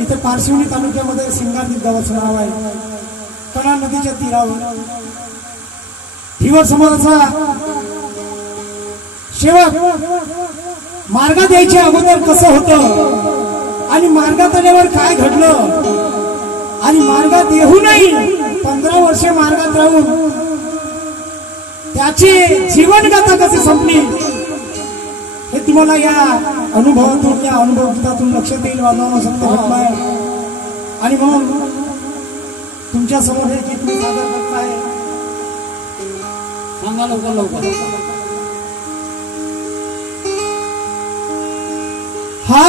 इथे पारशिवनी तालुक्यामध्ये सिंगारदीप गावाचं नाव आहे. कणा नदीच्या तीरावर धीवर समाजाचा सेवक मार्गात यायच्या अगोदर कसं होतं आणि मार्गात आल्यावर काय घडलं आणि मार्गात येऊनही 15 वर्षे मार्गात राहून त्याची जीवनगाथा कशी संपली हे तुम्हाला या अनुभवातून या अनुभवगीतातून लक्षात येईल. वाजवणं सत्य घटना आहे आणि म्हणून तुमच्या समोर हे गीत मी सादर करत आहे. सांगा लवकर लवकर. हा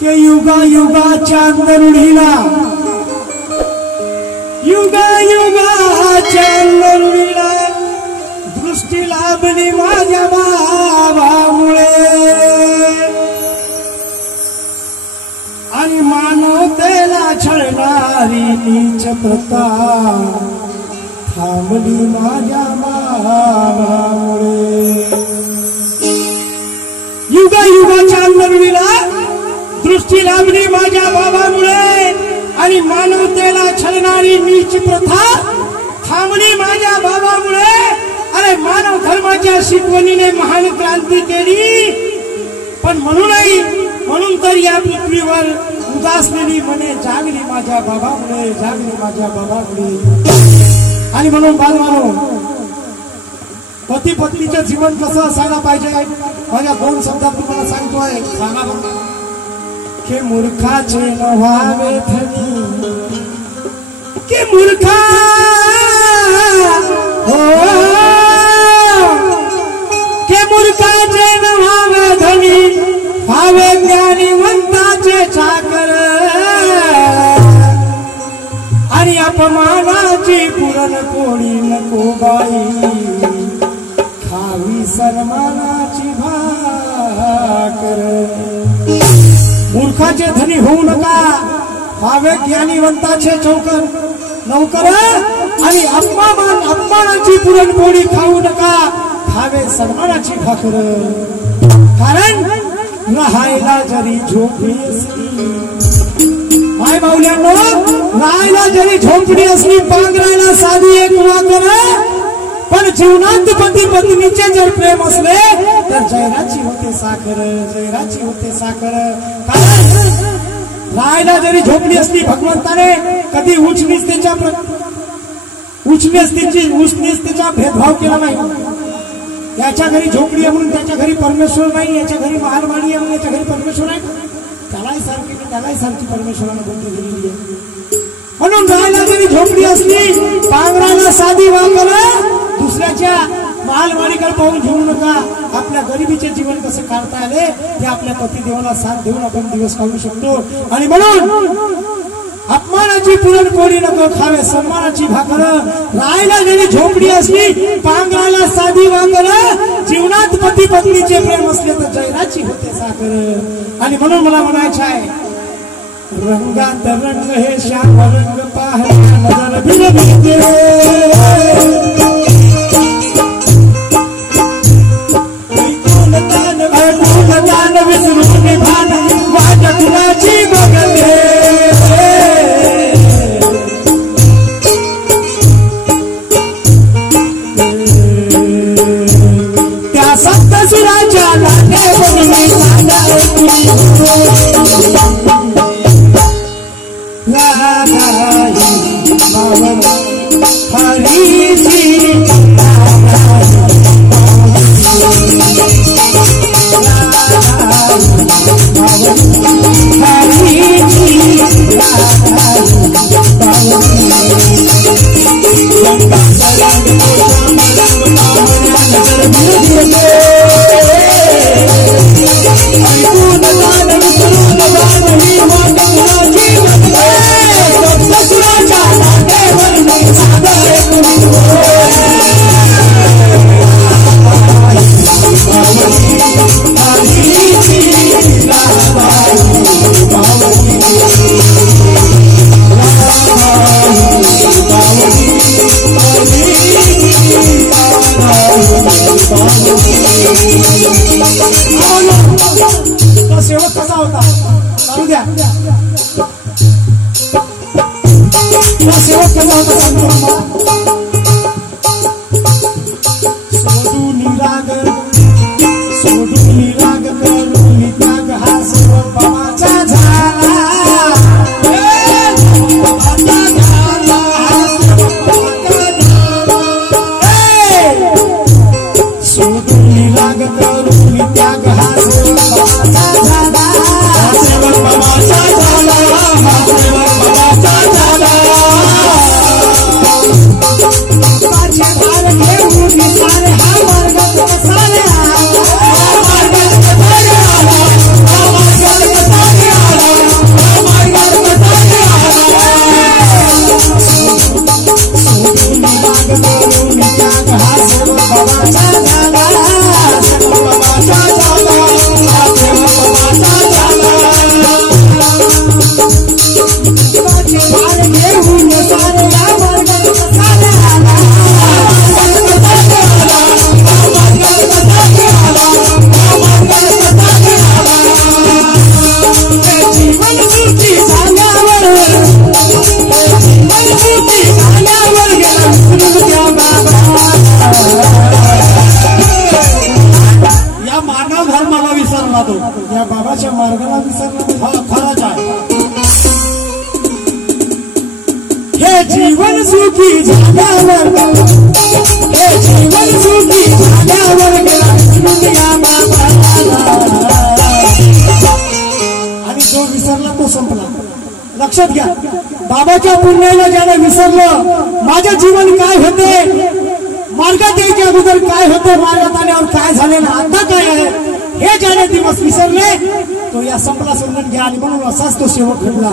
के युगा युगाच्या नरुडीला युगा युगाच्या नरुडीला दृष्टी लाभली माझ्या भावामुळे आणि मानवतेला छळणारी नीच प्रथा थांबली माझ्या भावामुळे. युगा युगाच्या नरुडीला दृष्टी लाभली माझ्या बाबामुळे आणि मानवतेला छळणारी नीच प्रथा थांबली माझ्या बाबामुळे. अरे मानव धर्माच्या शिकवणीने महान क्रांती केली पण म्हणून तर या पृथ्वीवर उदासलेली मने जागली माझ्या बाबामुळे जागली माझ्या बाबामुळे. आणि म्हणून बालमानो पती पत्नीचं जीवन कसं असायला पाहिजे माझ्या 2 शब्दात तुम्हाला सांगतोय. सांगा बघा. के मूर्खाचे न व्हावे धनी के मूर्खा हो के मूर्खाचे न व्हावे धनी व्हावे ज्ञानीवंताचे चाकर आणि अपमानाची पुरणपोळी नको बाई खावी सन्मानाची भाकर. मूर्खाचे धनी होऊ नका व्हावे ज्ञानीवंताचे चौकर नौकर आणि अपमानाची पुरणपोळी खाऊ नका खावे सन्मानाची भाकर. कारण राहायला जरी झोपडी असली माय माऊल्यांनो राहायला जरी झोपडी असली पांघरायला साधी एक वाकर पण जीवनात पती पत्नीचे जर प्रेम असले तर जैराची होते साखर जैराची होते साखर. कारण राहायला जरी झोपडी असली भगवंताने कधी उच्च नीचतेचा भेदभाव केला नाही. याच्या घरी झोपडी आहे म्हणून त्याच्या घरी परमेश्वर नाही याच्या घरी महारवाडी आहे म्हणून याच्या घरी परमेश्वर आहे त्यालाही सारखी परमेश्वराने बुद्धी दिलेली आहे. म्हणून राहायला जरी झोपडी असली पांघरायला साधी वाकर दुसऱ्याच्या मालवाडीकडे पाहून घेऊ नका. आपल्या गरिबीचे जीवन कसे काढता आले ते आपल्या पतिदेवाला साथ देऊन आपण दिवस काढू शकतो. आणि म्हणून अपमानाची पुरणपोळी नको खावे सन्मानाची भाकर. राहायला जरी झोपडी असली पांघरायला साधी वाकर जीवनात पती पत्नीचे प्रेम असले तर जैराची होते साखर. आणि म्हणून मला म्हणायचं आहे रंगात रंग हे श्याम रंग पाहण्या नजर भिरभिरते विसरून भान माझ्या कुणाची बघते त्या सप्तसुराच्या लाटे बनवी हरी तो सेवक कसा होता सांगू द्या तो सेवक कसा होता सांगतो सोडून राग करून त्याग हा सेवक बाबाचा झाला सोडून राग करून त्याग हा सेवक बाबाचा झाला सेवक बाबाचा झाला सेवक बाबाचा झाला बाबाचे भार घेऊन सारे हा मार्ग कसाले या बाबाच्या मार्गाला विसरला हा खराच आहे हे जीवन सुखी झाल्यावर हे जीवन सुखी झाल्यावर गेला या बाबाला आणि जो विसरला तो संपला लक्षात घ्या बाबाच्या पुण्याला ज्याला विसरलं माझे जीवन काय होते मार्गात यायच्या अगोदर काय होते मार्गात आल्यावर काय झालेलं आता काय आहे हे ज्याने दिवस विसरले तो या संपला समजून घ्या आणि म्हणून असाच तो सेवक घडला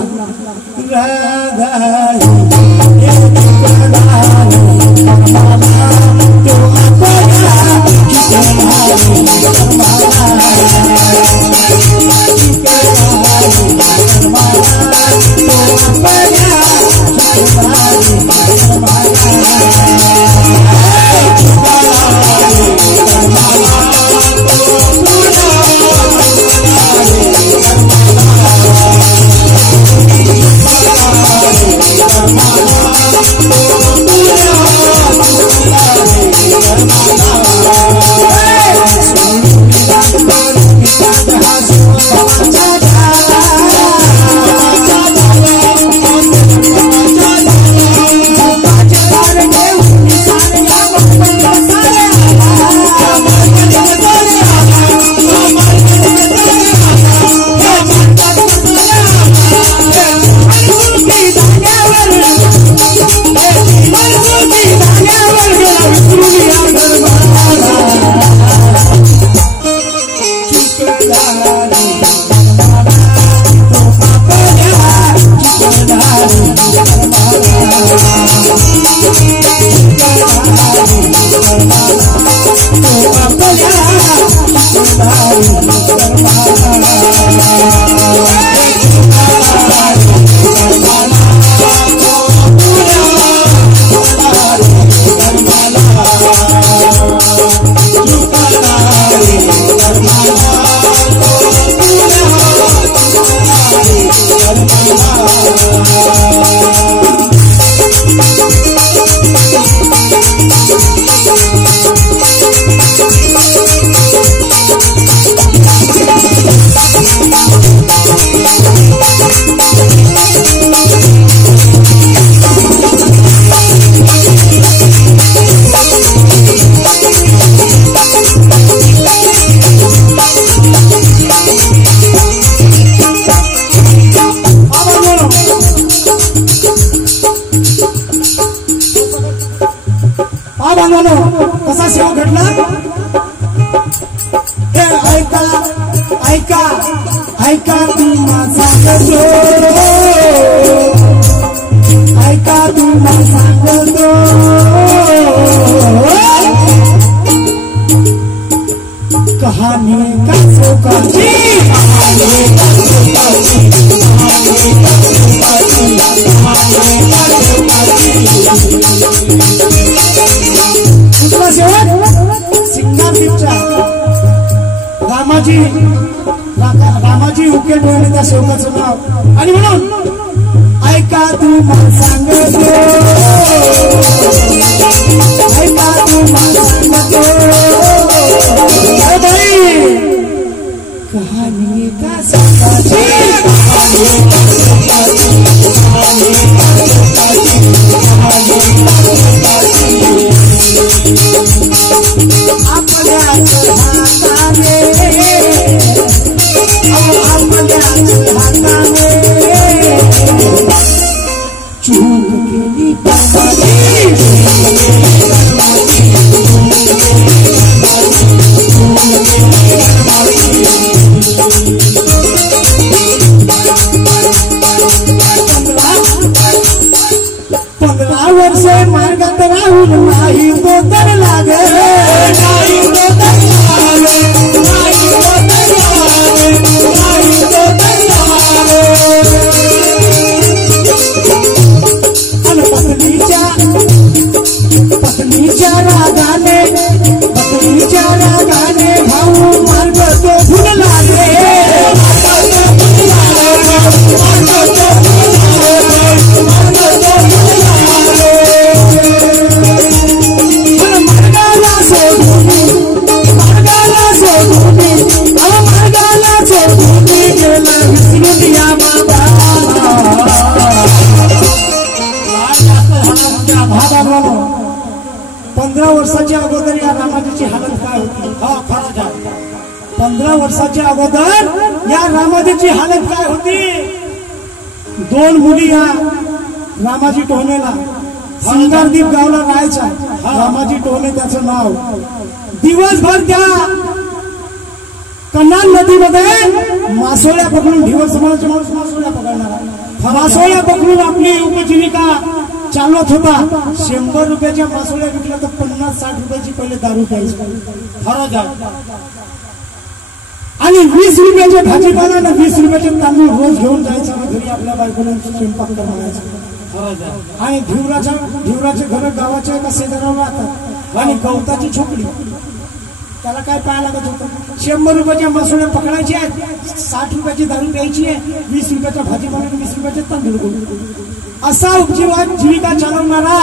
कसा सेवा घडला हे ऐका ऐका ऐका तुम्हा सांगतो ऐका तुम्हा सांगतो कहाणी का सोकाची सिंगार रामाजी रामाजी उकेल डोळ्याने त्या सेवकाचं नाव. आणि म्हणून ऐका तू मला सांगतो, ऐका तू मला सांगतो बाई कहाणी का सांगायची, मार्गात राहून नाही तो तर लागे, नाही तो तर लागे, नाही तो तर लागे, नाही तो तर लागे. आणि पत्नीच्या रागाने, पत्नीच्या रागाने भाऊ मार्ग तो भुलला रे, मार्ग तो भुलला रे, मार्ग तो भुलला रे, मार्ग तो भुलला रे. भावानो 15 वर्षाच्या अगोदर या रामाजीची हालत काय होती. हा खरंच आहे. 15 वर्षाच्या अगोदर या रामाजीची हालत काय होती. 2 मुली या रामाजी टोनेला सिंगारदीप गावला राहायचा. रामाजी टोने त्याचं नाव. दिवसभर त्या कन्हान नदीमध्ये मासोळ्या पकडून, ढिवर समाजाचे माणूस मासोळ्या पकडणारा, मासोळ्या पकडून आपली उपजीविका चालवत होता. 100 रुपयाच्या मासोळ्या विकल्या तर 50-60 रुपयाची पहिले दारू प्यायची. खरंच आणि 20 रुपयाचे भाजीपाला ना 20 रुपयाचे तांदूळ रोज घेऊन जायचा घरी आपल्या बायकोला स्वयंपाक करायचा. आणि ढिवराचे घर गावाच्या एका शेजारावर राहतात आणि गवताची झोपडी. त्याला काय पाहायला लागत होतं. 100 रुपयाच्या मासोळ्या पकडायची आहेत, 60 रुपयाची दारू प्यायची आहे, 20 रुपयाचा भाजीपाला 20 रुपयाचे तांदूळ. असा उपजीविका चालवणारा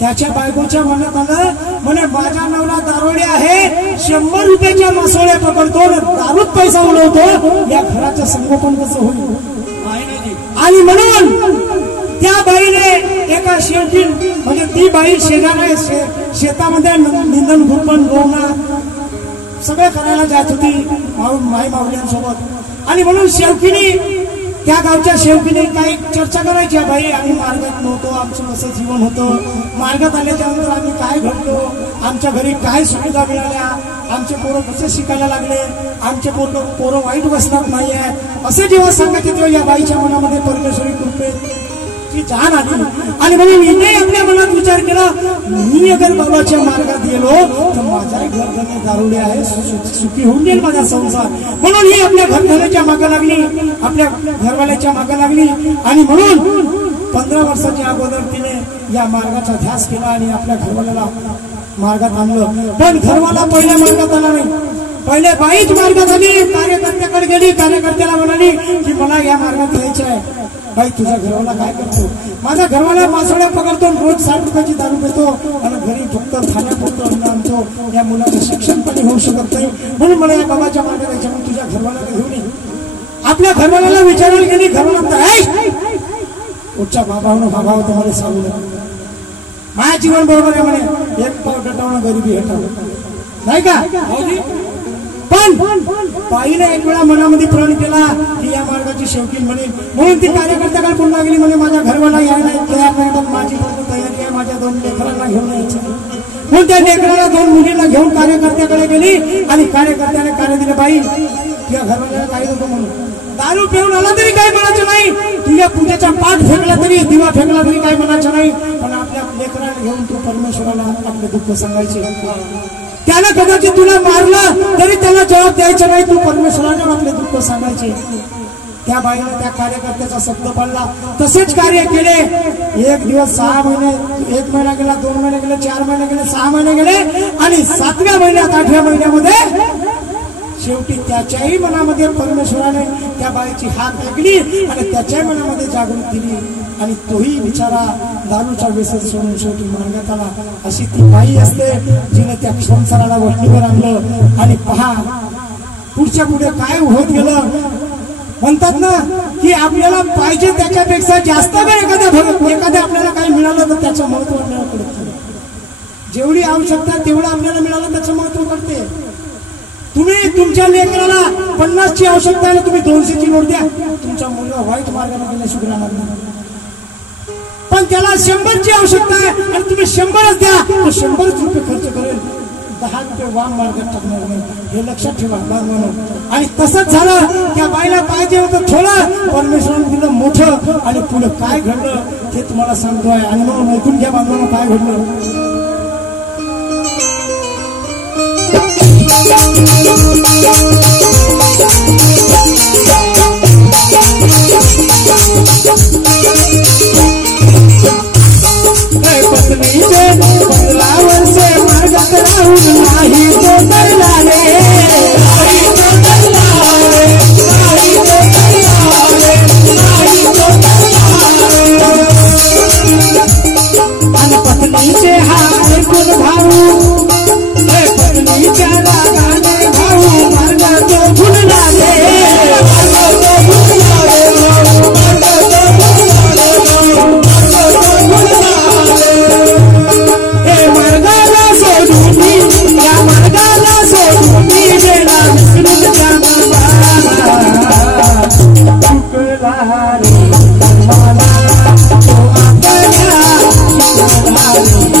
त्याच्या बायकोच्या मनात आलं, म्हणे माझा नवरा दारोडे आहे, 100 रुपयाच्या मासोळ्या पकडतो, दारूत पैसा उडवतो, या घराचं संगोपन कसं होईल. आणि म्हणून त्या बाईने एका शेवटी, म्हणजे ती बाई शेजारी शेतामध्ये निंदन खुरपण रोवणं सगळं करायला जात होती माई माऊल्यांसोबत. आणि म्हणून शेवकीने, त्या गावच्या शेवकीने काही चर्चा करायची. बाई आम्ही मार्गात नव्हतो, आमचं असं जीवन होतं, मार्गात आल्याच्या नंतर आम्ही काय घडलो, आमच्या घरी काय सुविधा मिळाल्या, आमचे पोरं कसे शिकायला लागले, आमचे पोरं वाईट बसणार नाही आहे, असं जेव्हा सांगायचे तेव्हा या बाईच्या मनामध्ये परमेश्वरी कृपेची जाण आली. आणि म्हणून हिने आपल्या मनात विचार केला, मी अगर बाबाच्या मार्गात गेलो तर माझा घरघराने दारुडे आहे, सुखी होऊन जाईल माझा संसार. म्हणून ही आपल्या घरघराच्या मागे लागली, आपल्या घरवाल्याच्या मागे लागली. आणि म्हणून 15 वर्षाच्या अगोदर तिने या मार्गाचा ध्यास केला आणि आपल्या घरवाल्याला मार्गात आणलं. पण घरवाला पहिल्या मार्गात आला नाही, पहिले बाईच मार्गात आली. कार्यकर्त्याकडे गेली, कार्यकर्त्याला म्हणाली की मला या मार्गात यायचं आहे. बाई तुझा घरवाला काय करतो. माझा घरवाला मासोळ्या पकडतो, रोज 60 रुपयाची दारू पितो आणि घरी फक्त खाण्यापुरतं अन्न आणतो. या मुलाचं शिक्षण पण होऊ शकत नाही, म्हणून मला या बाबाच्या मार्गात यायच्या. मग तुझ्या घरवाल्याला घेऊन ये. आपल्या घरवाल्याला विचारायला गेली. घरवाला उच्चा बाबावनं बाबाव तुम्हाला सांगू माझ्या जीवन बरोबर आहे म्हणे, एक पाव डटावणं गरिबी हटवणं नाही का. पण बाईने एक वेळा मनामध्ये प्रण केला की या मार्गाची शेवटी म्हणेल. म्हणून ती कार्यकर्त्याकडे पुन्हा गेली. म्हणे माझ्या घरवाला यायला तयार नाही, पण माझी बायको तयार आहे, माझ्या 2 लेकरांना घेऊन यायचं. म्हणून त्या लेकराला 2 मुलींना घेऊन कार्यकर्त्याकडे गेली आणि कार्यकर्त्याने कार्य दिले. बाई तुझ्या घरवाल्याला काही होतं म्हणून दारू पिऊन आला तरी काही म्हणायचं नाही, तुझ्या पूजेचा पाठ फेकला तरी, दिवा फेकला तरी काही म्हणायचं नाही, पण आपल्या लेकराला घेऊन तू परमेश्वराला आपले दुःख सांगायचे. त्याला कदाचित तुला मारलं तरी त्याला जबाब द्यायचा नाही, तू परमेश्वराला आपले दुःख सांगायचे. त्या बाईने त्या कार्यकर्त्याचा शब्द पाळला, तसेच कार्य केले. 1 दिवस 6 महिने, 1 महिना गेला, 2 महिने गेले, 4 महिने गेले, 6 महिने गेले आणि 7व्या महिन्यात 8व्या महिन्यामध्ये शेवटी त्याच्याही मनामध्ये परमेश्वराने त्या बाईची हात लागली आणि त्याच्याही मनामध्ये जागृत दिली आणि तोही बिचारा दारूचा व्यसन सोडून शेवटी मार्गात आला. अशी ती बाई असते जिने त्या संसाराला वटणीवर आणलं. आणि पहा पुढच्या पुढे काय होत गेलं. म्हणतात ना की आपल्याला पाहिजे त्याच्यापेक्षा जास्त वेळ एखाद्या आपल्याला काही मिळालं तर त्याचं महत्व आपल्याला कळतं. जेवढी आवश्यकता तेवढं आपल्याला मिळालं त्याचं महत्व कळते. तुम्ही तुमच्या लेकराला 50ची आवश्यकता आहे, तुम्ही 200ची नोट द्या, तुमचा मुलगा वाईट मार्गाने गेल्याशिवाय राहणार नाही. पण त्याला 100ची आवश्यकता आहे आणि तुम्ही 100च द्या, तो 100च रुपये खर्च करेल, 10 रुपये वाम मार्गात टाकणार नाही. हे लक्षात ठेवा बांधवांनो. आणि तसंच झालं. त्या बाईला पाहिजे होतं थोडं, परमेश्वराने दिलं मोठं. आणि पुढे काय घडलं ते तुम्हाला सांगतोय. आणि मग ऐकून घ्या बांधवांनो काय घडलं. पत्नीचे 15 वर्षे मार्गात राहून नाही तो तरला रे, नाही तो तरला रे, नाही तो तरला रे, नाही तो तरला रे. आणि पत्नीचे हाय गुण भाऊ, पत्नीच्या रागाने भाऊ मार्गात भुलला रे, मार्गात भुलला रे, मार्गात भुलला रे, मार्गात भुलला रे. हे मार्गाला सोडून या मार्गाला सोडून गेला विसरून चुकला रे मला तो आपल्या चुकला रे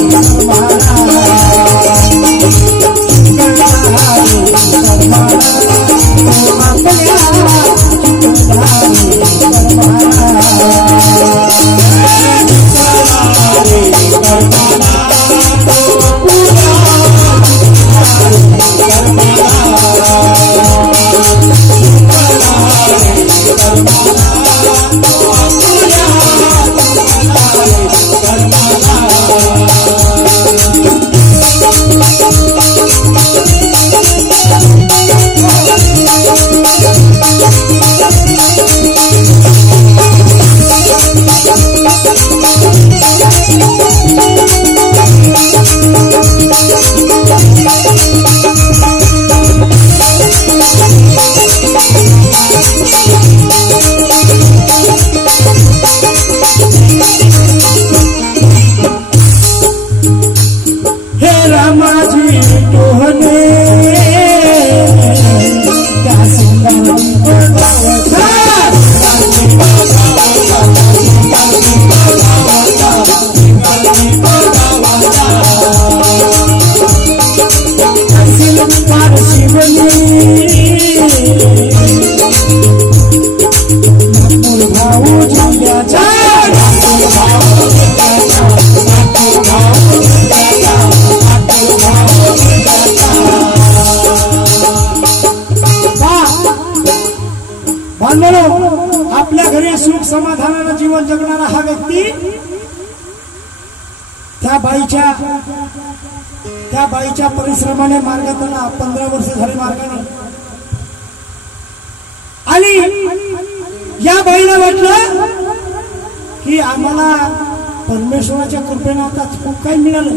आपल्या घरी सुख समाधानानं जीवन जगणारा हा व्यक्ती त्या बाईच्या परिश्रमाने मार्गात आला. 15 वर्ष झाली मार्गाने. आणि या बाईला वाटलं की आम्हाला परमेश्वराच्या कृपेने आता खूप काही मिळालं.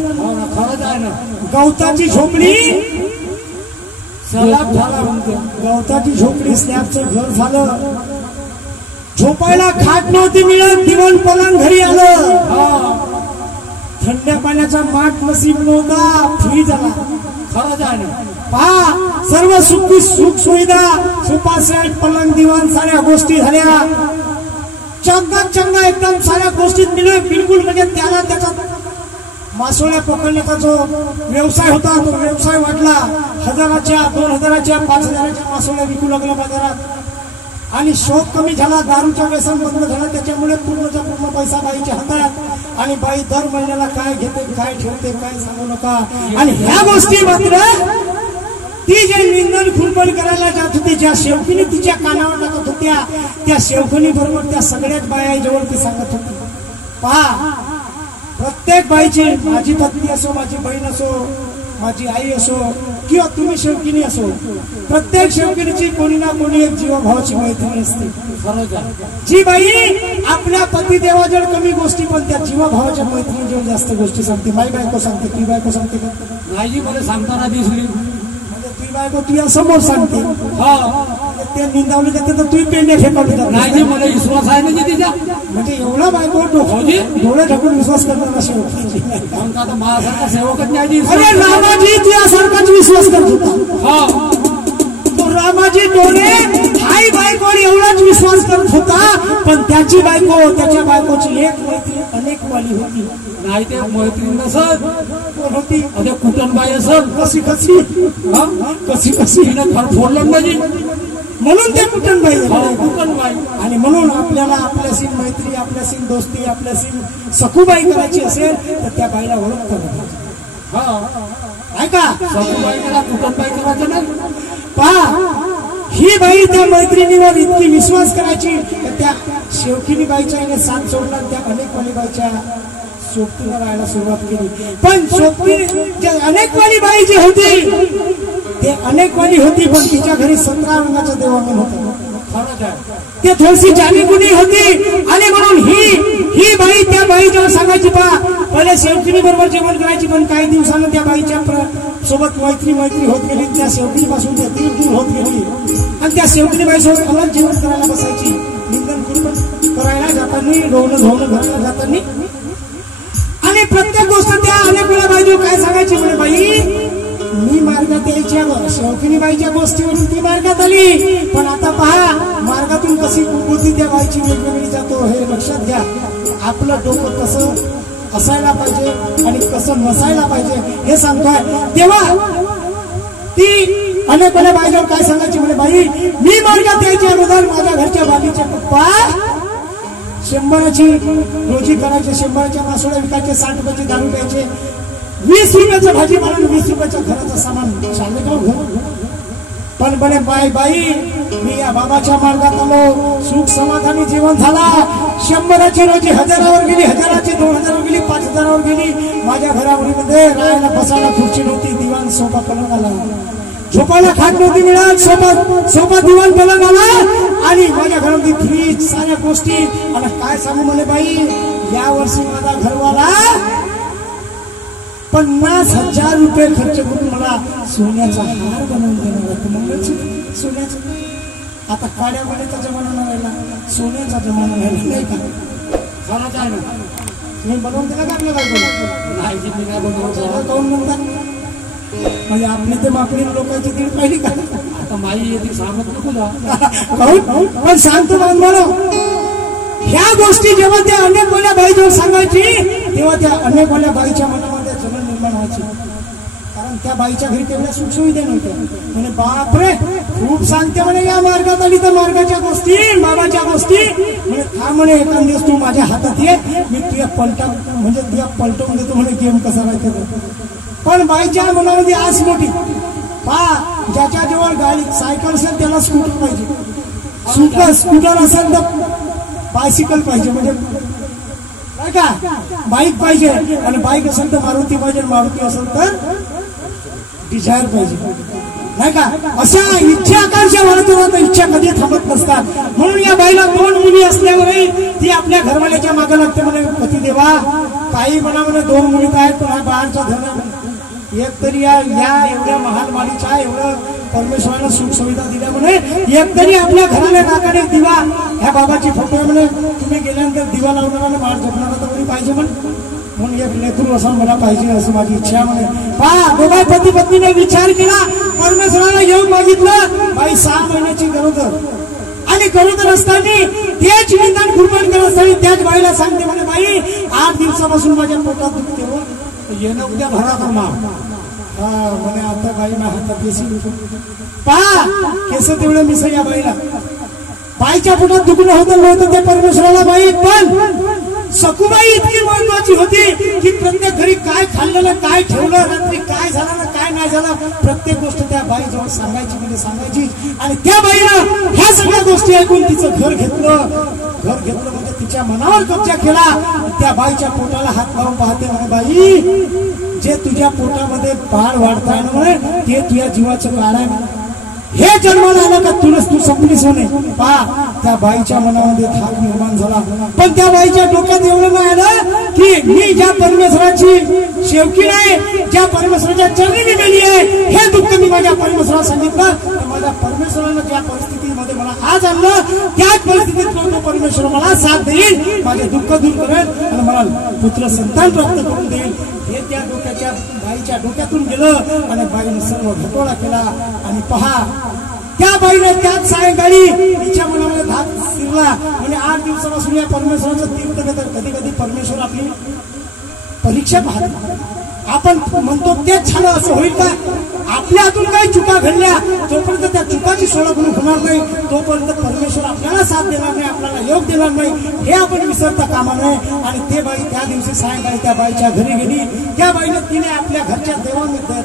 खरंच आहे ना. गवताची झोपडी स्लॅब झाला म्हणते. गवताची झोपडी स्लॅबचं घर झालं. झोपायला खाट नव्हती मिळत, दिवाण पलंग घरी आलं. थंड पाण्याचा माठ नसीब नव्हता, फ्रीज आला. खरंच आहे. पहा सर्व सुख सुविधा, सोफा सेट, पलंग, दिवाण साऱ्या गोष्टी झाल्या. चंगा एकदम साऱ्या गोष्टी मिळल्या. बिलकुल म्हणजे त्याला त्याचा मासोळ्या पकडण्याचा जो व्यवसाय होता तो व्यवसाय वाटला. 1000च्या 2000च्या 5000च्या मासोळ्या विकू लागल्या बाजारात. आणि शोध कमी झाला, दारूच्या व्यसन बंद झाला. त्याच्यामुळे पूर्णचा पूर्ण पैसा बाईच्या हातात. आणि बाई दर महिन्याला काय घेते, काय ठेवते, काय सांगू नका. आणि ह्या गोष्टी मात्र ती जे निंदन खुरपण करायला जात होती, ज्या शेवकीने तिच्या कानावर टाकत होत्या, त्या शेवकणी बरोबर त्या सगळ्याच बायाजवळ ती सांगत होती. पहा प्रत्येक बाईची, माझी पत्नी असो, माझी बहीण असो, माझी आई असो किंवा तुम्ही शेवकिनी असो, प्रत्येक शेवकिनीची कोणी ना कोणी एक जीवभावाची मैत्रीण असते. जी बाई आपल्या पतिदेवाजवळ कमी गोष्टी पण त्या जीवभावाच्या मैत्रिणीजवळ जास्त गोष्टी सांगते. माई बायको सांगते, ती बायको सांगते का? नाही मला सांगताना दिसली. ती बायको तुझ्या समोर सांगते. हा ते निंदावली जाते तर तुम्ही पेंड्या फेकावली जाते. नाही मला विश्वास आहे ना तिचा. म्हणजे एवढा बायको डोळे ढकून विश्वास करणार शेवटी. माझ्यासारखा सेवकच नाही. अरे रामाजी तुझ्यासारखाच विश्वास करत होता. हा रामाजी डोळे आई बायकोवर एवढाच विश्वास करत होता, पण त्याची बायको त्याच्या बायकोची एक मैत्री अनेक वाली होती. नाही ते मैत्रीण नसत कोण होती? अरे कुटुंबाई असत. कशी कशी कशी कशी फोडलं नाही म्हणून ते कुटुंबाई कुटुंबाई. आणि म्हणून आपल्याला आपल्याशी मैत्री, आपल्याशी दोस्ती, आपल्याशी सखूबाई करायची असेल तर त्या बाईला ओळख करायची. हा ऐका, सखूबाई करा कुटुंबाई करायचं नाही. पहा ही बाई त्या मैत्रिणीवर इतकी विश्वास करायची त्या शेवकिनी बाईच्या याने साथ सोडला. त्या अनेक वाली बाईच्या सोबतीला राहायला सुरुवात केली. पण सोबती अनेक वाली बाई जी होती ते अनेक वाली होती, पण तिच्या घरी 17 रंगाचं देवांगण होतं. ते थोडीशी जाणीवुनी होती. आणि म्हणून ही बाई त्या बाईजवळ सांगायची, पहा पहिले शेवकिनी बरोबर जेवण करायची, पण काही दिवसानं त्या बाईच्या सोबत मैत्री होत गेली. त्या शेवकिनी पासून त्या दूर होत गेली आणि त्या शेवकिनी बाई सोबत मला जेवण करायला बसायची. निंदन कुर्बन करायला जाताना, रोवणं धुवणं घालायला जाताना. आणि प्रत्येक गोष्ट त्या अनेक वेळा बाईजवळ काय सांगायची, म्हणे बाई मी मार्गात यायच्या शेवकिनी बाईच्या गोष्टीवरून ती मार्गात आली, पण आता पहा मार्गातून कशी बुद्धी त्या बाईची वेगवेगळी जातो हे लक्षात घ्या. आपलं डोकं कसं असायला पाहिजे आणि कसं नसायला पाहिजे हे सांगतोय. तेव्हा ती अनेक वेळा बाईजवळ काय सांगायची, म्हणे बाई मी मार्गात यायच्या अगोदर माझ्या घरच्या बागीच्या पप्पा 100ची रोजी करायचे, 100च्या मासोळ्या विकायचे, 60 रुपयाची दारू प्यायचे, 20 रुपयाचं भाजीपाला, 20 रुपयाच्या घराचं सामान चालले का घर. पण म्हणे बाई मी या बाबाच्या मार्गात आलो, सुख समाधानी जीवन झाला. 100ची रोजी 1000वर गेली, 1000ची 2000वर गेली, 5000वर गेली. माझ्या घरामध्ये राहायला बसायला खुर्ची नव्हती, दिवाण सोफा पलंग आला. झोपायला खाट नव्हती मिळत, सोफा दिवाण पलंग आला. आणि माझ्या घरामध्ये फ्रीज, साऱ्या गोष्टी. आणि काय सांगू म्हणे बाई या वर्षी माझा घरवाला 50,000 रुपये खर्च करून मला सोन्याचा हार बनवून देणार होता. मंगळसूत्र सोन्याचं. आता काड्या वाड्याचा जमाना राहिला, सोन्याचा जमाना राहिला नाही का? खरंच आहे ना. तुम्ही बनवून दिला का आपल्या बायकोला? नाही बनवून काऊन म्हणतात? म्हणजे आपली ते माकडी लोकांची दीड पाहिली का? आता माई येते सांगत नको जा. काऊन? पण सांगतो मला ह्या गोष्टी जेव्हा त्या अनेक वाल्या बाईजवळ सांगायची तेव्हा त्या अनेक वाल्या बाईच्या मनामध्ये जलन निर्माण व्हायची. कारण त्या बाईच्या घरी तेवढ्या सुखसुविधा नव्हत्या. म्हणजे बापरे खूप सांगते म्हणे या मार्गात आली तर मार्गाच्या गोष्टी, बाबाच्या गोष्टी. म्हणजे का म्हणे एखाद दिवस तू माझ्या हातात ये, मी तुझ्या पलटवून देतो म्हणे गेम कसा राहते. पण बाईच्या मनामध्ये आस मोठी. पहा ज्याच्या जवळ गाडी सायकल असेल त्याला स्कूटर पाहिजे, स्कूटर असेल तर बायसिकल पाहिजे. म्हणजे काय का बाईक पाहिजे. आणि बाईक असेल तर मारुती पाहिजे, मारुती असेल तर डिझायर पाहिजे नाही का. अशा इच्छा आकांक्षा वाढत राहतात, इच्छा कधी थांबत नसतात. म्हणून या बाईला 2 मुली असल्यावरही ती आपल्या घरवाल्याच्या मागे लागते. म्हणे पती देवा काही म्हणा म्हणे 2 मुली आहेत पण हा बाहेरचा धन एक तरी या एवढ्या महान मालीच्या एवढं परमेश्वरानं सुख सुविधा दिल्या म्हणे एक तरी आपल्या घराला नाकाने दिवा. ह्या बाबाची फोटो आहे म्हणे, तुम्ही गेल्यानंतर दिवा लावणारा माळ झोपणारा तर कोणी पाहिजे म्हणून एक लेकरू असं मला पाहिजे असं माझी इच्छा आहे म्हणे. पहा दोघा पती पत्नीने विचार केला, परमेश्वराला येऊन मागितलं. बाई 6 महिन्याची गरोदर आणि गरोदर असताना तेच निदान कुर्बान करत असताना त्याच बाईला सांगते म्हणे बाई 8 दिवसापासून माझ्या पोटात दुखते हो, येणं उद्या भरा करमा. म्हणे आता बाई ना हातात केसी. पहा केस तेवढं मिसळ या बाईला. बाईच्या पोटात दुखणं होतं नव्हतं ते परमेश्वराला माहीत. पण सखूबाई इतकी महत्वाची होती की प्रत्येक घरी काय खाल्लं, काय ठेवलं, रात्री काय झालं ना काय नाही झालं, प्रत्येक गोष्ट त्या बाईजवळ सांगायची म्हणजे सांगायची. आणि त्या बाईनं ह्या सगळ्या गोष्टी ऐकून तिचं घर घेतलं म्हणजे तिच्या मनावर कब्जा केला. त्या बाईच्या पोटाला हात लावून पाहते म्हणे बाई जे तुझ्या पोटामध्ये बाळ वाढताय ना म्हणे ते तुझ्या जीवाचं काळ आहे. हे जन्माला आलं का तुलाच तू संपलीच म्हणे. पहा त्या बाईच्या मनामध्ये धाक निर्माण झाला, पण त्या बाईच्या डोक्यात एवढं नाही आलं की मी ज्या परमेश्वराची शेवकी नाही, ज्या परमेश्वराच्या चरणी मी गेली आहे, हे दुःख मी माझ्या परमेश्वराला सांगितलं तर माझ्या परमेश्वरानं ज्या परिस्थितीमध्ये मला आज आणलं त्याच परिस्थितीत तो परमेश्वर मला साथ देईल, माझे दुःख दूर करेल आणि मला पुत्र संतान प्राप्त करून देईल. हे त्या डोक्याच्या बाईच्या डोक्यातून गेलं आणि बाईने सर्व घटोळा केला. आणि पहा त्या बाईने त्याच सायंकाळी तिच्या मनामध्ये धाक शिरला. म्हणजे 8 दिवसापासून या परमेश्वराचं तीर्थ घेतात. कधी कधी परमेश्वर आपली परीक्षा पाहतो. आपण म्हणतो तेच झालं असं होईल का? आपल्या हातून काही चुका घडल्या तोपर्यंत त्या चुकाची सोडवणूक होणार नाही, तोपर्यंत परमेश्वर आपल्याला साथ देणार नाही, आपल्याला योग देणार नाही, हे आपण विसरता कामा नये. आणि ते बाई त्या दिवशी सायंकाळी त्या बाईच्या घरी गेली. त्या बाईने तिने आपल्या घरच्या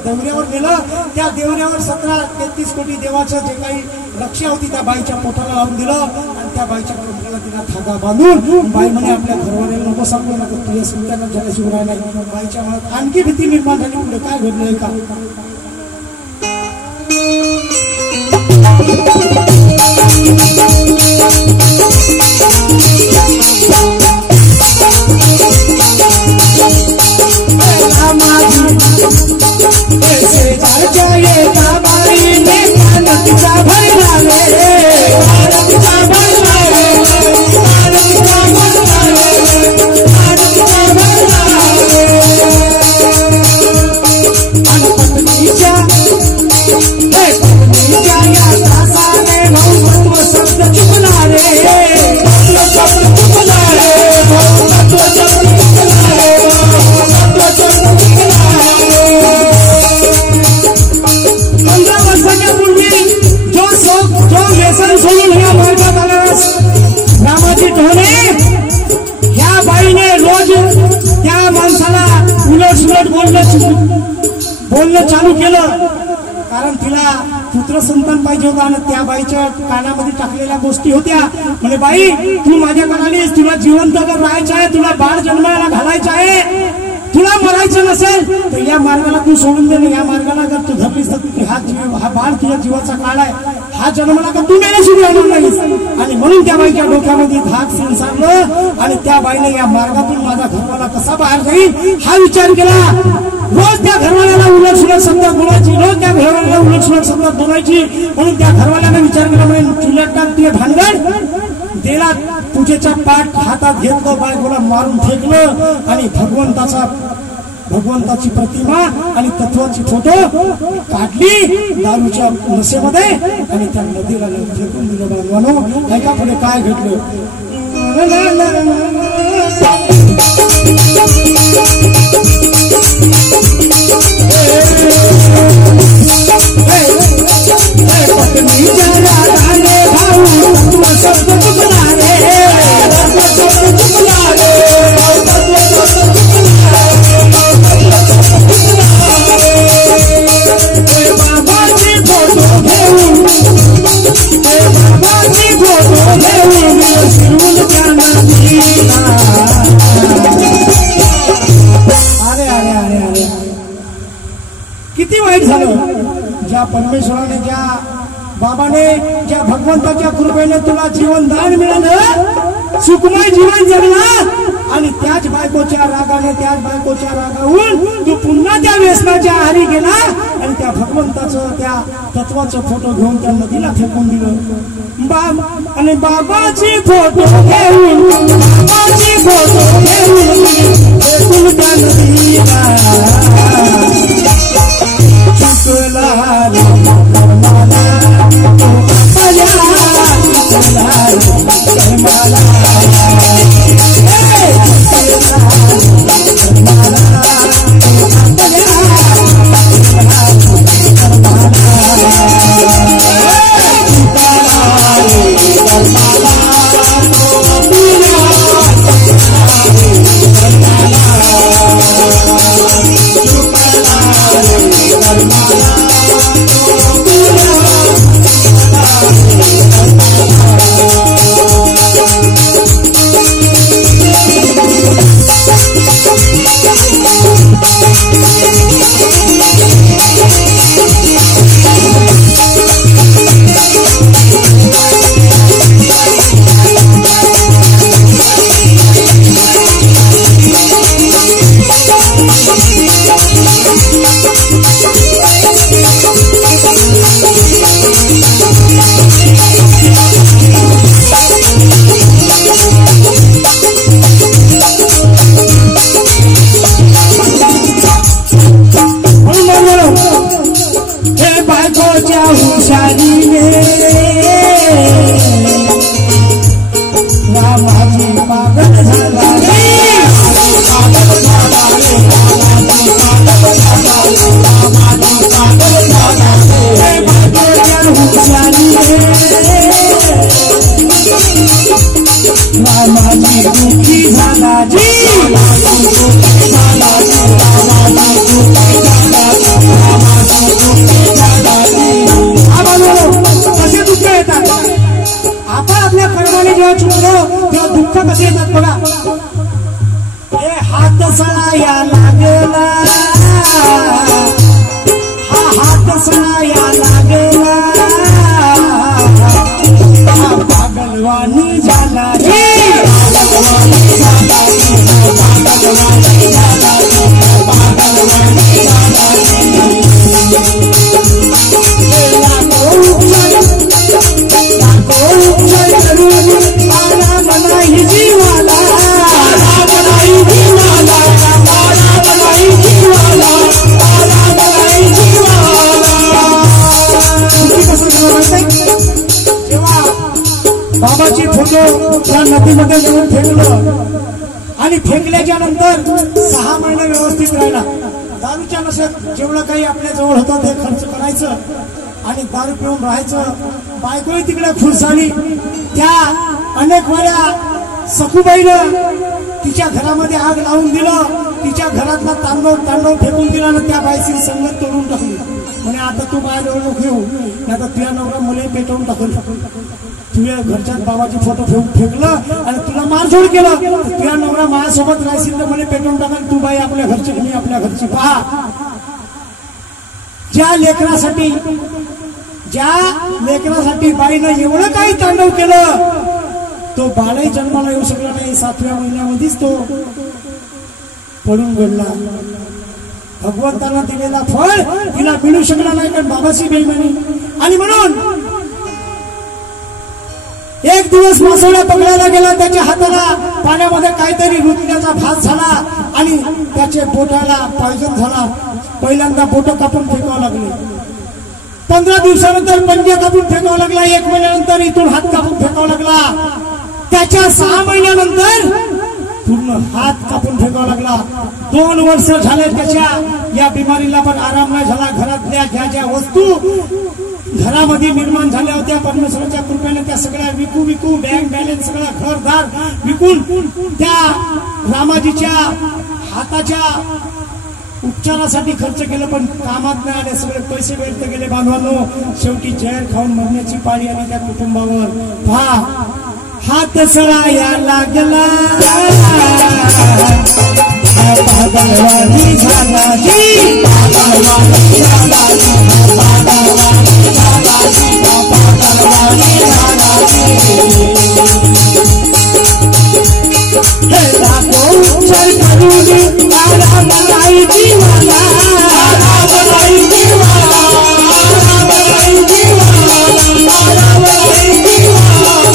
देवऱ्यावर नेलं. त्या देवऱ्यावर 17-33 कोटी देवाचं जे काही रक्षा होती त्या बाईच्या पोटाला लावून दिलं. आणि त्या बाईच्या पोटाला तिला धागा बांधून बाई म्हणे आपल्या घरवाल्याला नको सांगू नका, तुझ्या सुद्धा जगाशी राहिला. बाईच्या मनात आणखी भीती निर्माण झाली. पुढे काय घडलंय का? बोलणं चालू केलं, कारण तिला पुत्र संतान पाहिजे होता. आणि त्या बाईच्या कानामध्ये टाकलेल्या गोष्टी होत्या. म्हणजे बाई तू माझ्या कानालीस, तुला जिवंत जर राहायचं आहे, तुला बाळ जन्माला घालायचं आहे, तुला मरायचं नसेल तर या मार्गाला तू सोडून दे. या मार्गाला जर तू धरलीस तर हा बाळ तुझ्या जीवाचा काळ आहे, हा जन्माला का तू मेल्याशिवाय येणार नाहीस. आणि म्हणून त्या बाईच्या डोक्यामध्ये धाक संसारलं आणि त्या बाईने या मार्गातून माझा घरवाला कसा बाहेर जाईल हा विचार केला. रोज त्या घरवाल्याला उलट सुलट शब्दात बोलायची, रोज त्या घरवाल्याला उलट सुलट शब्दात बोलायची. म्हणून त्या घरवाल्याने विचार केला, म्हणजे चुलट टाकते भानगड दिला, पूजेचा पाठ हातात घेतलं, बायकोला मारून फेकलं आणि भगवंताची प्रतिमा आणि तत्वाची फोटो काढली दारूच्या नशेमध्ये आणि त्या नदीला फेकून दिलं. बांधवानो ऐका पुढे काय घडलं. किती वाईट झालं. ज्या परमेश्वराने, ज्या बाबाने, ज्या भगवंताच्या कृपेने तुला जीवनदान मिळालं, सुखमय जीवन जगला आणि त्याच बायकोच्या रागाने, त्याच बायकोच्या रागावून तू पुन्हा त्या व्यसनाच्या आहारी गेला आणि त्या भगवंताचं, त्या तत्वाचं फोटो घेऊन त्या नदीला फेकून दिलं. आणि बाबाची फोटो घेऊन, बाबाची फोटो घेऊन फेकून त्या नदीला. चुकला रे कर्माला, जेव्हा चुकलो तेव्हा दुःख कसे येतात बघा. हे हात सळाया लागला, हा हात सळाया लागला, हा पागलवाणी झाला रे, पागलवाणी झाला रे, पागलवाणी झाला रे, पागलवाणी झाला रे. आराम नाही जीवाला, आराम नाही जीवाला, आराम नाही जीवाला, आराम नाही जीवाला. कसं जेव्हा बाबाची फोटो त्या नदीमध्ये जाऊन फेकलं आणि फेकल्याच्या नंतर 6 महिने व्यवस्थित राहिला. दारूच्या नशेत जेवढं काही आपल्या जवळ होतं ते खर्च करायचं आणि दारू पिऊन राहायचं. बायकोही तिकडे खुश झाली. त्या अनेक वेळा सखूबाईनं तिच्या घरामध्ये आग लावून दिलं, तिच्या घरातला तांडव फेकून दिला आणि त्या बाईची संगत तोडून टाकली. म्हणे आता तू बाहेर नको घेऊ, नाही तर तुझ्या नवरा मुले पेटवून टाकून तुझ्या घरच्यात बाबाची फोटो फेकलं आणि तुला मारझोड केलं, तुझ्या नवरा माझ्यासोबत राहशील तर म्हणे पेटवून टाका, तू बाई आपल्या घरची मी आपल्या घरची. पहा, ज्या लेकरासाठी बाईनं एवढं काही तांडव केलं, तो बाळही जन्माला येऊ शकला नाही. 7व्या महिन्यामध्येच तो पडून गेला. भगवंतानं दिलेला फळ तिला मिळू शकला नाही, कारण बाबाची बेईमानी. आणि म्हणून एक दिवस मासोळ्या पकडायला गेला, त्याच्या हाताला पाण्यामध्ये काहीतरी रुतण्याचा भास झाला आणि त्याच्या बोटाला पॉयझन झाला. पहिल्यांदा बोट कापून फेकावं लागले, 15 दिवसानंतर पंजे कापून फेकावं लागला, 1 महिन्यानंतर इथून हात कापून फेकावा लागला, त्याच्या 6 महिन्यानंतर पूर्ण हात कापून फेकावा लागला. 2 वर्ष झाले त्याच्या या बिमारीला पण आराम नाही झाला. घरातल्या ज्या वस्तू घरामध्ये निर्माण झाल्या होत्या परमेश्वराच्या कृपेने त्या सगळ्या विकू बँक बॅलन्स सगळं घरदार विकून त्या रामाजीच्या हाताच्या उपचारासाठी खर्च केलं, पण कामात नाही आले. सगळे पैसे व्यर्थ गेले बांधवांनो. शेवटी जहर खाऊन मरण्याची पाळी आली त्या कुटुंबावर. पहा, हात सळाया लागला, पागलवाणी झाला जी, पागलवाणी झाला जी, पागलवाणी झाला जी, पागलवाणी झाला जी. हे लाखो उपचार करून आराम नाही जीवाला, आराम नाही जीवाला, आराम नाही जीवाला, आराम नाही जीवाला.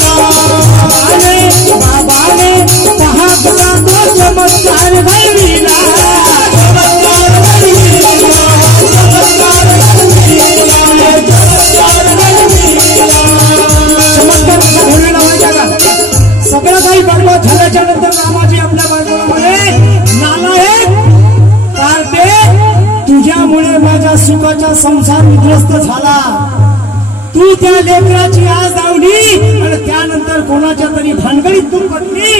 बाबाने पहा कसा तो चमत्कार घडविला, चमत्कार घडविला, चमत्कार घडविला, चमत्कार घडविला. चमत्कार कसा घडविला माहिती का? सगळं काही बरबाद झाल्याच्या नंतर रामाजी आपल्या बाजूला म्हणे, नालायक कारटे, तुझ्यामुळे माझ्या सुखाचा संसार उद्ध्वस्त झाला. तू त्या लेकराची आज दावली आणि त्यानंतर कोणाच्या तरी भानगडीत तू पडली.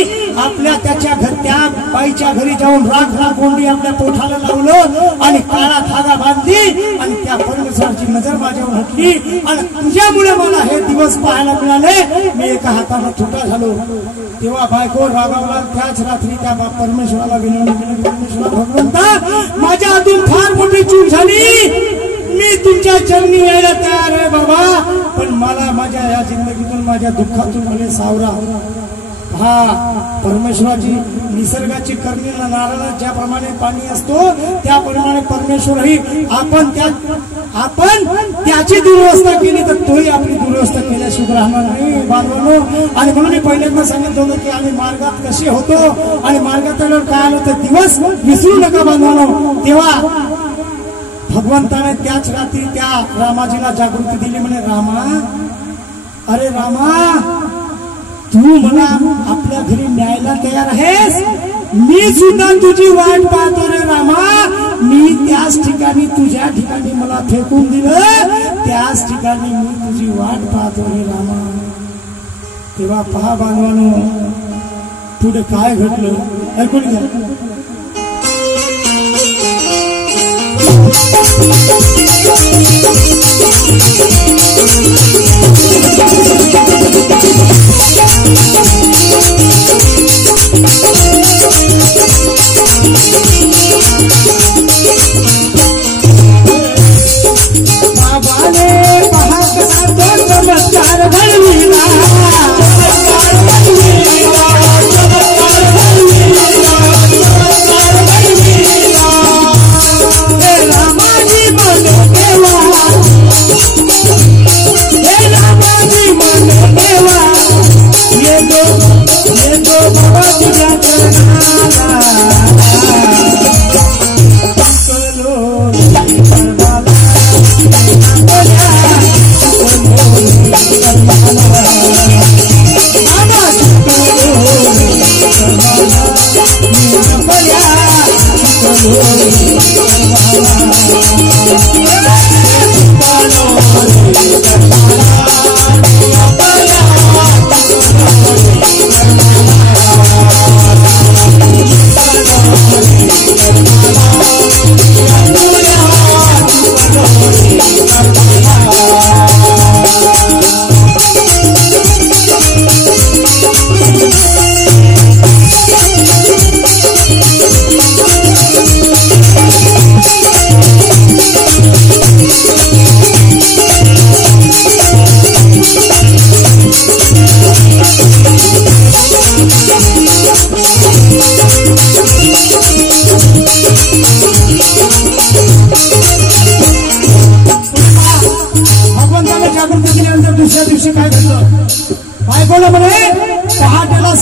त्याच्या त्या बाईच्या घरी जाऊन राख कोंडी आपल्या पोटाला लावलं आणि काळा धागा बांधली आणि त्या परमेश्वराची नजर माझ्यावर हटली आणि तुझ्यामुळे मला हे दिवस पाहायला मिळाले. मी एका हाताला तुटा झालो. तेव्हा बायको रागावला. त्याच रात्री त्या परमेश्वराला विनवणी केली, परमेश्वरा भगवंता, माझ्या हातून फार मोठी चूक झाली. मी तुमच्या चरणी यायला तयार आहे बाबा, पण मला माझ्या या जिंदगीतून माझ्या दुःखातून मला सावरा. हा परमेश्वराची निसर्गाची करणी नारळात ज्याप्रमाणे पाणी असतो त्याप्रमाणे परमेश्वरही आपण त्याची दुर्वस्था केली तर तोही आपली दुर्वस्था केल्याशिवाय राहणार नाही बांधवांनो. आणि म्हणून मी पहिल्यांदा सांगितलं होतं की आम्ही मार्गात कसे होतो आणि मार्गात आल्यावर काय आलं तर दिवस विसरू नका बांधवांनो. तेव्हा भगवंताने त्याच रात्री त्या रामाजीला जागृती दिली. म्हणे, रामा, अरे रामा, तू मला आपल्या घरी न्यायला तयार आहेस. मी सुद्धा तुझी वाट पाहतो रे रामा. मी त्याच ठिकाणी तुझ्या ठिकाणी मला फेकून दिलं, त्याच ठिकाणी मी तुझी वाट पाहतो रे रामा. तेव्हा पहा बांधवानो, पुढे काय घडलं ऐकून घ्या.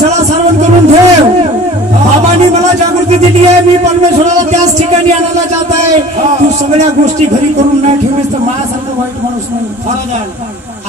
सळा सारवण करून ठेव. बाबांनी मला जागृती दिली आहे, मी परमेश्वराला त्याच ठिकाणी आणायला जात आहे. तू सगळ्या गोष्टी घरी करून नाही ठेवलीस तर माझ्यासारखा वाईट माणूस नाही.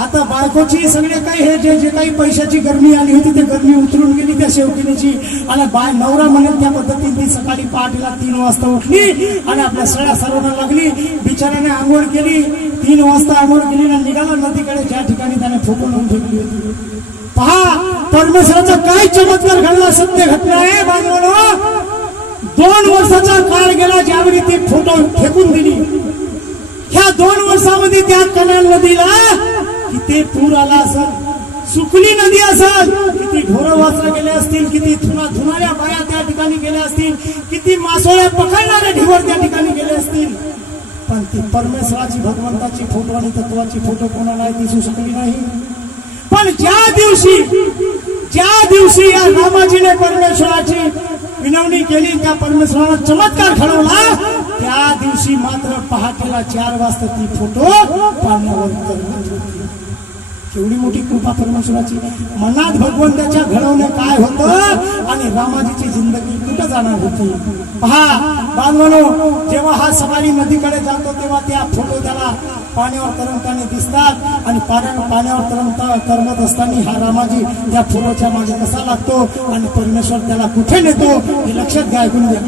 आता बायकोची सगळे काही हे जे काही पैशाची गरमी आली होती ते गरमी उतरून गेली त्या शेवटीची. आणि नवरा म्हणेल त्या पद्धतीने ती सकाळी पहाटेला 3 वाजता उठली आणि आपल्या सळ्या सारवण्याला लागली. बिचाराने आंघोळ केली, 3 वाजता आंघोळ केली आणि निघाला नदीकडे, ज्या ठिकाणी त्याने फुकून ठेवली होती. पहा परमेश्वराचा काय चमत्कार घडला, सत्य घटना आहे बांधवानो. 2 वर्षाचा काळ गेला ज्यावेळी ती फोटो फेकून दिली. ह्या 2 वर्षामध्ये त्या कनाल नदीला किती पूर आला असेल, सुकली नदी असेल, किती ढोरं वासरा गेले असतील, किती धुणाऱ्या बाया त्या ठिकाणी गेल्या असतील, किती मासोळ्या पकडणारे ढिवर त्या ठिकाणी गेले असतील. पण ती परमेश्वराची भगवंताची फोटो आणि तत्वाची फोटो कोणाला दिसू शकली नाही. पण ज्या दिवशी या रामाजीने परमेश्वराची विनवणी केली, त्या परमेश्वराला चमत्कार घडवला, त्या दिवशी मात्र पहाटेला 4 वाजता ती फोटो पाण्यावर तरंगत होती. केवढी मोठी कृपा परमेश्वराची. मनात भगवंताच्या घडवणे काय होतं आणि रामाजीची जिंदगी कुठं जाणार होती. पहा बांधवानो, जेव्हा हा सवारी नदीकडे जातो तेव्हा त्या फोटो त्याला पाण्यावर तरंगताना दिसतात आणि पाण्यावर तरंगत असताना हा रामाजी त्या फोटोच्या मागे कसा लागतो आणि परमेश्वर त्याला कुठे नेतो हे लक्षात घ्या, ऐकून घ्या.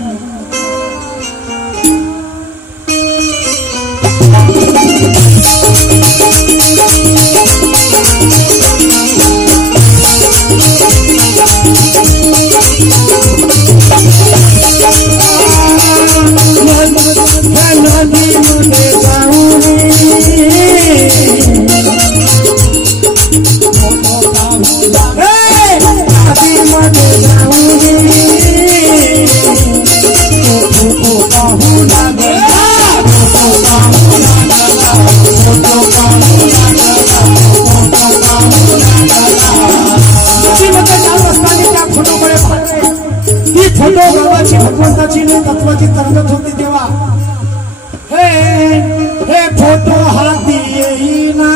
फोटो बाबाची भगवंताची तत्वाची तरंगत होती तेव्हा हे फोटो हाती येईना,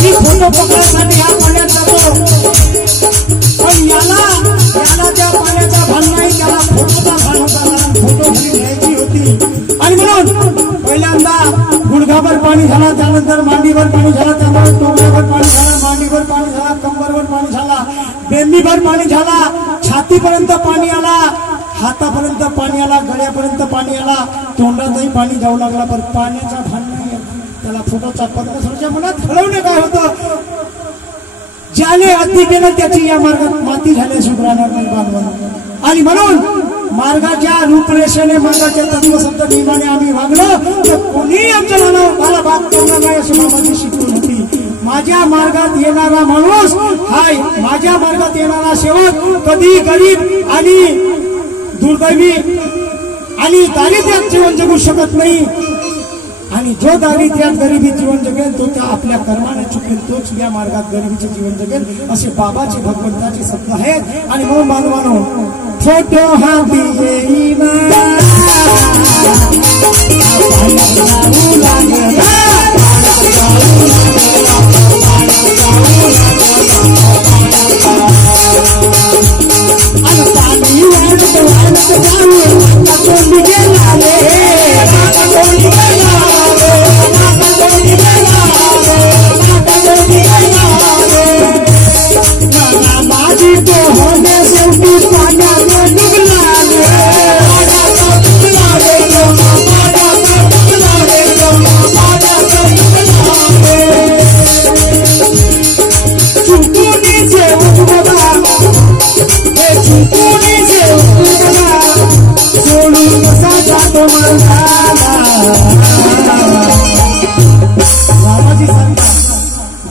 ही फोटो पकडायसाठी हा पाण्यात जातो. पण याला त्या पाण्याचा भान नाही, त्याला फोटोचा भान होता, कारण फोटो घरी घ्यायची होती. आणि म्हणून पहिल्यांदा गुडघाभर पाणी झाला, त्यानंतर मांडीवर पाणी झाला, त्यानंतर टोंगऱ्यावर पाणी झाला, मांडीवर पाणी झाला, कंबरवर पाणी झाला, बेंबीभर पाणी झाला, छातीपर्यंत पाणी आला, हातापर्यंत पाणी आला, गळ्यापर्यंत पाणी आला, तोंडातही पाणी जाऊ लागला. पण पाण्याचा भान नाही त्याला. फोटोचा परमेश्वराच्या मनात घडवणे काय होतं, ज्याने अति केलं त्याची या मार्गात माती झाल्या सुधारणार नाही बांधवांना. आणि म्हणून मार्गाच्या रूपरेषेने मार्गाच्या तत्वशब्द नियमाने आम्ही वागलो तर कोणी आमच्या मला भाग करणार नाही अशी बाबाची शिकवण होती. माझ्या मार्गात येणारा माणूस हाय, माझ्या मार्गात येणारा सेवक कधी गरीब आणि दुर्दैवी आणि दारिद्र्यात जीवन जगू शकत नाही. आणि जो दारिद्र्यात गरिबी जीवन जगेल तो त्या आपल्या कर्माने चुकेल, तोच या मार्गात गरिबीचे जीवन जगेल, असे बाबाचे भगवंताचे शब्द आहेत. आणि मग बांधवानो, फोटो हाती येईना,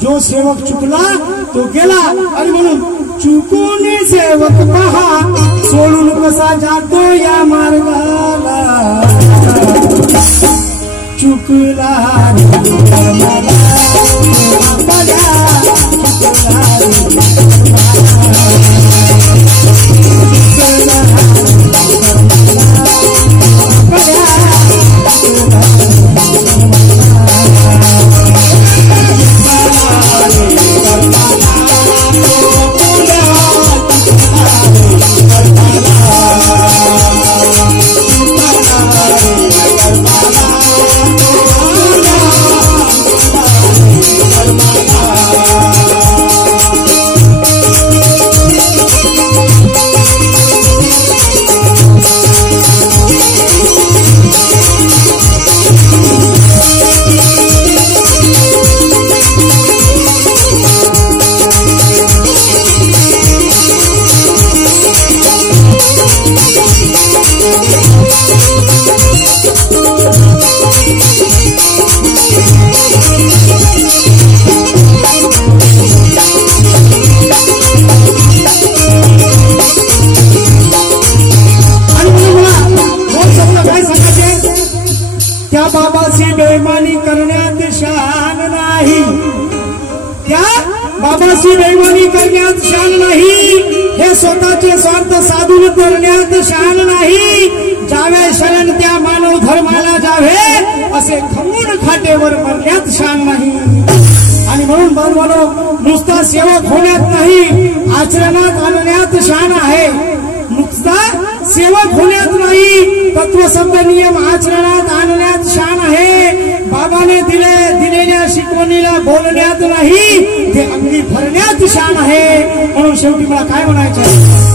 जो सेवक चुकला तो गेला. आणि म्हणून चुकून सेवक पहा सोडून कसा जातो या मार्गाला, चुकला चुकला साहसी बेईमानी करण्यात शान नाही, हे स्वतःचे स्वार्थ साधून करण्यात शान नाही, जावे शरण त्या मानव धर्माला जावे असे खमून खाटेवर मरण्यात शान नाही. आणि म्हणून बांधवानो, नुसता सेवक होण्यात नाही, आचरणात आणण्यात शान आहे. नुसता सेवक होण्यात नाही, तत्वशब्द नियम आचरणात आणण्यात शान आहे. बाबाने दिलेल्या शिकवणीला बोलण्यात नाही, ते अंगी भरण्यात शान आहे. म्हणून शेवटी मला काय म्हणायचं आहे,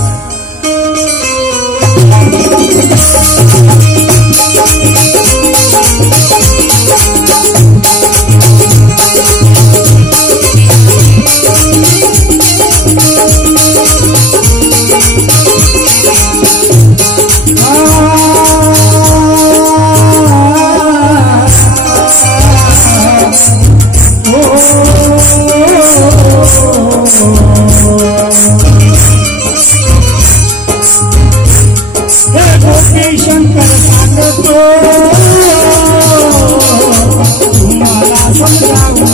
शंकर सांगतो तुम्हाला समजावून,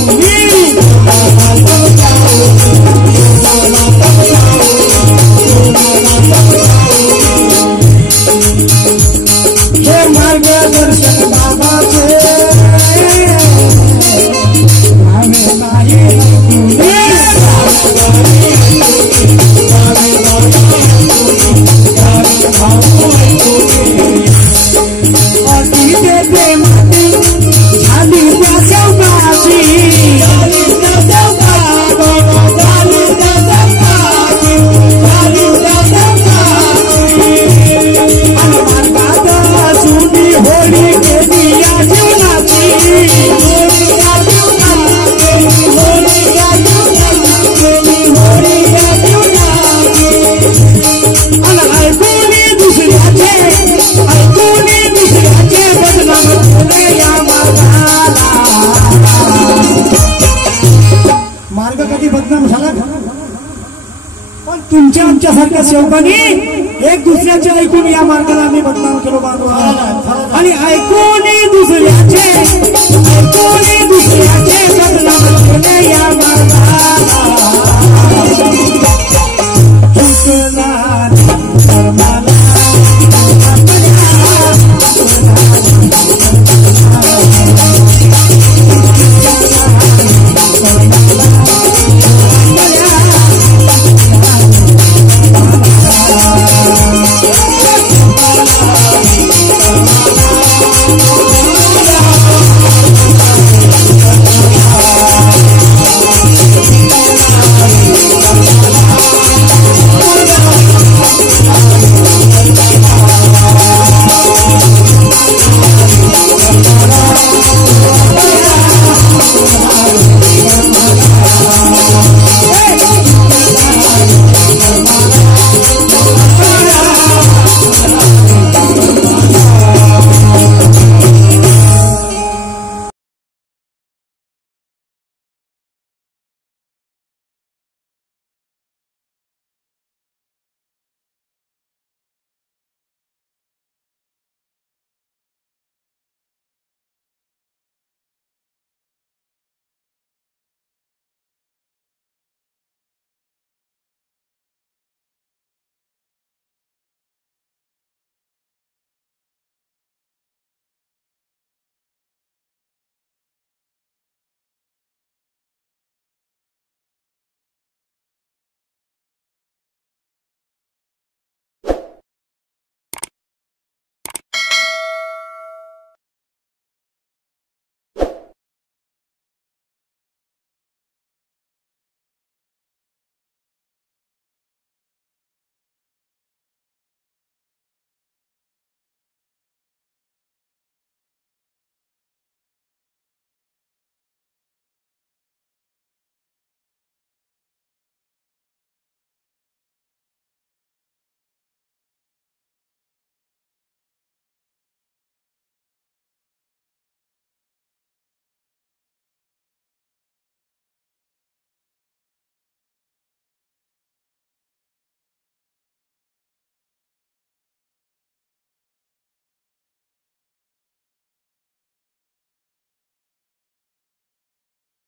हे मार्गदर्शन बाबाचे आम्ही नाही मार्ग कधी बदनाम झाला का? पण तुमच्या आमच्यासारख्या सेवकांनी एक दुसऱ्याचे ऐकून या मार्गाला आम्ही बदनाम केलो बांधवा, आणि ऐकून दुसऱ्याचे बदनाम केले या मार्गाला.